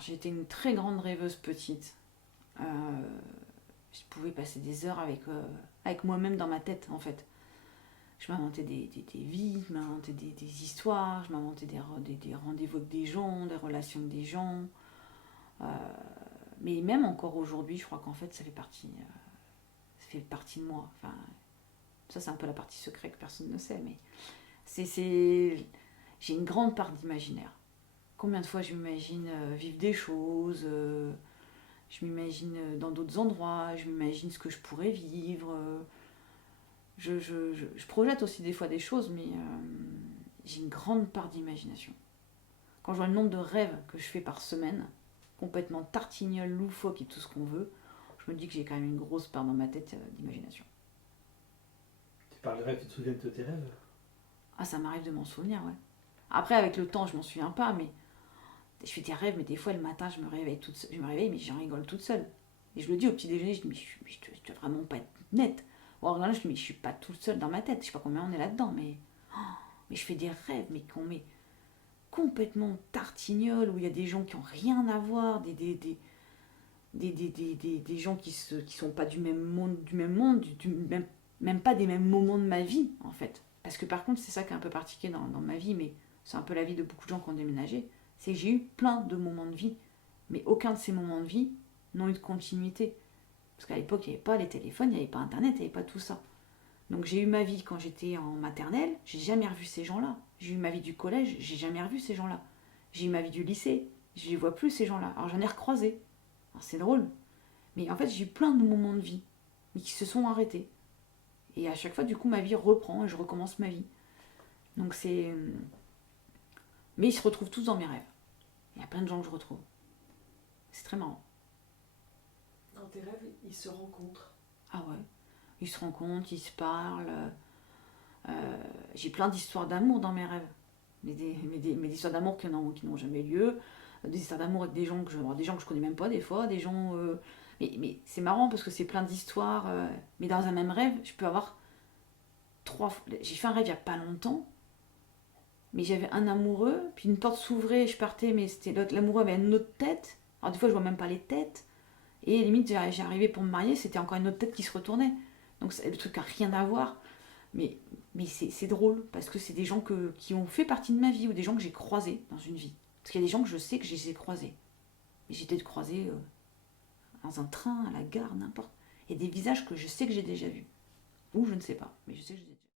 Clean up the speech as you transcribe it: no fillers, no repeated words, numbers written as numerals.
J'étais une très grande rêveuse petite. Euh, je pouvais passer des heures avec moi-même dans ma tête, en fait. Je m'inventais des vies, je m'inventais des histoires, je m'inventais des rendez-vous avec des gens, des relations avec des gens. Euh, mais même encore aujourd'hui, je crois qu'en fait, ça fait partie de moi. Enfin, ça, c'est un peu la partie secrète que personne ne sait, mais j'ai une grande part d'imaginaire. Combien de fois je m'imagine vivre des choses, je m'imagine dans d'autres endroits, je m'imagine ce que je pourrais vivre. Je projette aussi des fois des choses, mais j'ai une grande part d'imagination. Quand je vois le nombre de rêves que je fais par semaine, complètement tartignol, loufoque et tout ce qu'on veut, je me dis que j'ai quand même une grosse part dans ma tête d'imagination. Tu parles de rêve, tu te souviens de tes rêves? Ah, ça m'arrive de m'en souvenir, ouais. Après, avec le temps, je m'en souviens pas, mais je fais des rêves, mais des fois, le matin, je me réveille, mais j'en rigole toute seule. Et je le dis au petit déjeuner, je dis, mais je dois vraiment pas être nette. Bon, alors là, je dis, mais je suis pas toute seule dans ma tête. Je sais pas combien on est là-dedans, mais je fais des rêves, mais qu'on met complètement tartignoles, où il y a des gens qui ont rien à voir, des gens qui sont pas du même monde, même pas des mêmes moments de ma vie, en fait. Parce que par contre, c'est ça qui est un peu particulier dans ma vie, mais c'est un peu la vie de beaucoup de gens qui ont déménagé, c'est que j'ai eu plein de moments de vie, mais aucun de ces moments de vie n'ont eu de continuité. Parce qu'à l'époque, il n'y avait pas les téléphones, il n'y avait pas Internet, il n'y avait pas tout ça. Donc j'ai eu ma vie quand j'étais en maternelle, j'ai jamais revu ces gens-là. J'ai eu ma vie du collège, j'ai jamais revu ces gens-là. J'ai eu ma vie du lycée, je les vois plus ces gens-là. Alors j'en ai recroisé. Alors c'est drôle. Mais en fait, j'ai eu plein de moments de vie, mais qui se sont arrêtés. Et à chaque fois, du coup, ma vie reprend et je recommence ma vie. Donc c'est. Mais ils se retrouvent tous dans mes rêves. Il y a plein de gens que je retrouve. C'est très marrant. Dans tes rêves, ils se rencontrent. Ah ouais. Ils se rencontrent, ils se parlent. J'ai plein d'histoires d'amour dans mes rêves. Mais des histoires d'amour qui n'ont jamais lieu. Des histoires d'amour avec des gens que je connais même pas des fois. Des gens. Mais c'est marrant parce que c'est plein d'histoires. Mais dans un même rêve, je peux avoir trois. J'ai fait un rêve il y a pas longtemps. Mais j'avais un amoureux, puis une porte s'ouvrait, je partais, mais c'était l'amoureux avait une autre tête. Alors des fois, je vois même pas les têtes. Et limite, j'arrivais pour me marier, c'était encore une autre tête qui se retournait. Donc le truc a rien à voir. Mais, mais c'est drôle, parce que c'est des gens qui ont fait partie de ma vie, ou des gens que j'ai croisés dans une vie. Parce qu'il y a des gens que je sais que je les ai croisés. Mais j'ai peut-être croisés dans un train, à la gare, n'importe. Il y a des visages que je sais que j'ai déjà vus. Ou je ne sais pas, mais je sais que j'ai